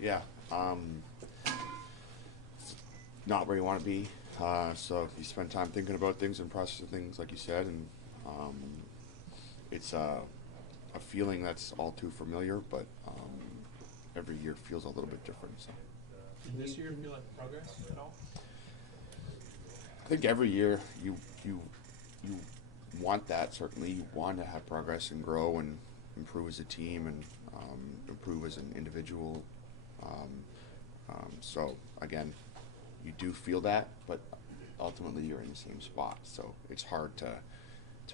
Yeah. Not where you want to be. So you spend time thinking about things and processing things, like you said, and it's a feeling that's all too familiar, but every year feels a little bit different. So Did this year feel like progress at all? I think every year you want that. Certainly, you want to have progress and grow and improve as a team and improve as an individual. Um, so again, you do feel that, but ultimately you're in the same spot. So it's hard to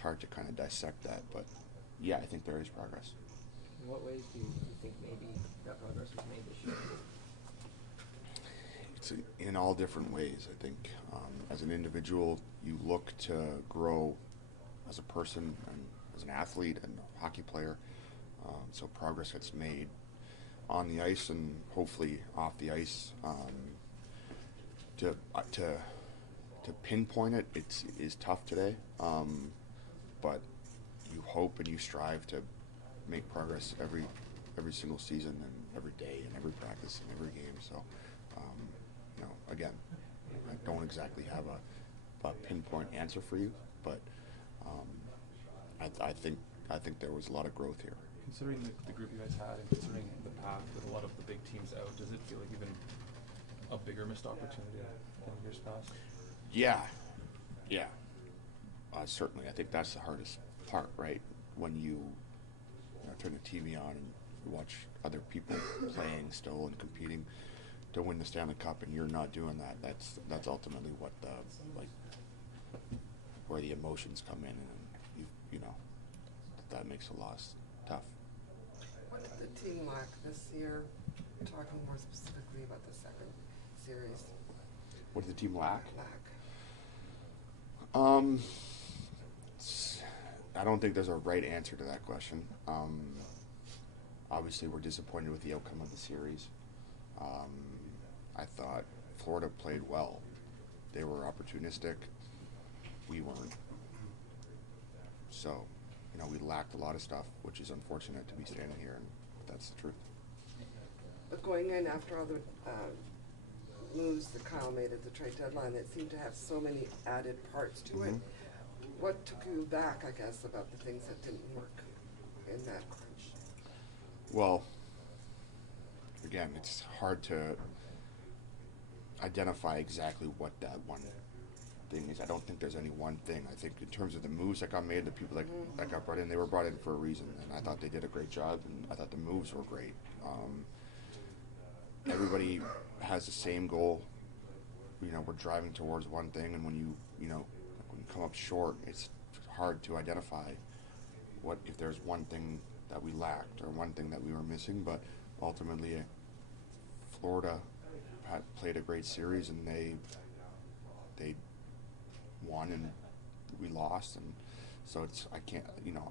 kind of dissect that. But yeah, I think there is progress. In what ways do you think maybe that progress was made this year? It's in all different ways. I think as an individual, you look to grow as a person and as an athlete and a hockey player. So progress gets made on the ice and hopefully off the ice. To pinpoint it, it's is tough today. But you hope and you strive to make progress every single season and every day and every practice and every game. So, again, I don't exactly have a pinpoint answer for you, but I think there was a lot of growth here. Considering the group you guys had and considering the path with a lot of the big teams out, does it feel like even a bigger missed opportunity than years past? Yeah, yeah, certainly. I think that's the hardest part, right? When you turn the TV on and you watch other people playing still and competing to win the Stanley Cup, and you're not doing that. That's ultimately what the like where the emotions come in, and that makes a loss tough. What did the team lack this year? Talking more specifically about the second series. What did the team lack? Lack. I don't think there's a right answer to that question. Obviously, we're disappointed with the outcome of the series. I thought Florida played well. They were opportunistic. We weren't. So, we lacked a lot of stuff, which is unfortunate to be standing here, and that's the truth. But going in after all the moves that Kyle made at the trade deadline, it seemed to have so many added parts to it. What took you back, I guess, about the things that didn't work in that crunch? Well, again, it's hard to identify exactly what that one thing is. I don't think there's any one thing. I think in terms of the moves that got made, the people that got brought in, they were brought in for a reason, and I thought they did a great job, and I thought the moves were great. Everybody has the same goal. We're driving towards one thing, and when you come up short, it's hard to identify what if there's one thing that we lacked or one thing that we were missing. But ultimately, Florida had played a great series, and they won, and we lost, and so I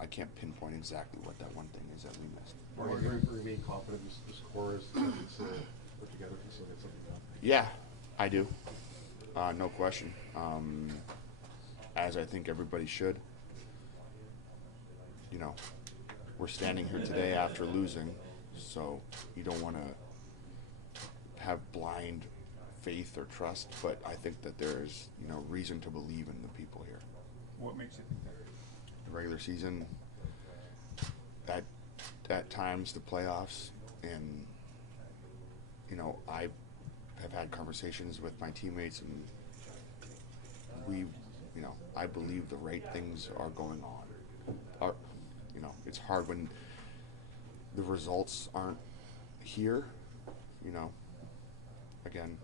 can't pinpoint exactly what that one thing is that we missed. Are you remain confident this core is put together can still get something done? Yeah, I do. No question. As I think everybody should. We're standing here today after losing, so you don't want to have blind faith or trust, but I think that there's reason to believe in the people here. What makes you think that? The regular season, at times the playoffs, and I have had conversations with my teammates, and I believe the right things are going on. It's hard when the results aren't here. Again,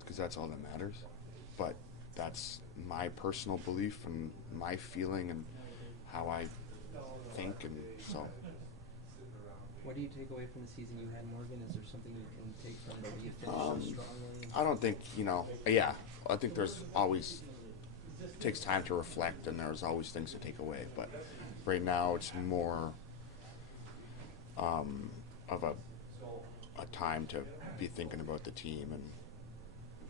because that's all that matters. But that's my personal belief and my feeling and how I think, and so. What do you take away from the season you had, Morgan? Is there something you can take from it? You finished so strongly? I don't think, yeah, I think there's always, it takes time to reflect, and there's always things to take away. But right now it's more of a time to be thinking about the team and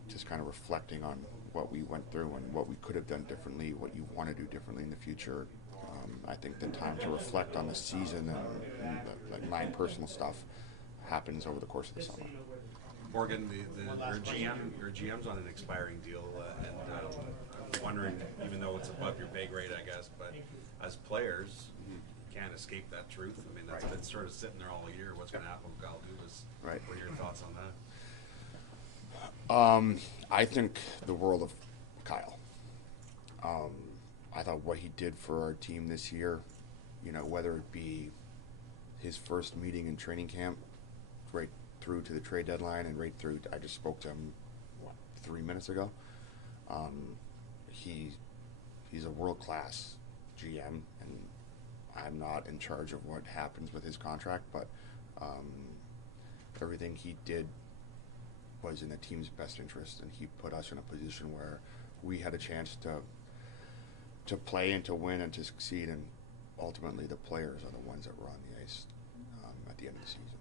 just kind of reflecting on what we went through and what we could have done differently, what you want to do differently in the future. I think the time to reflect on the season and like my personal stuff happens over the course of the summer. Morgan, your GM's on an expiring deal, and I'm wondering, even though it's above your pay grade, I guess, but as players, you can't escape that truth. I mean, that's been sort of sitting there all year. What's going to happen with Kyle Dubas? Right. What are your thoughts on that? I think the world of Kyle. I thought what he did for our team this year, you know, whether it be his first meeting in training camp, right through to the trade deadline, and right through, I just spoke to him, 3 minutes ago. He's a world-class GM, and I'm not in charge of what happens with his contract, but everything he did was in the team's best interest, and he put us in a position where we had a chance to play and to win and to succeed, and ultimately the players are the ones that were on the ice at the end of the season.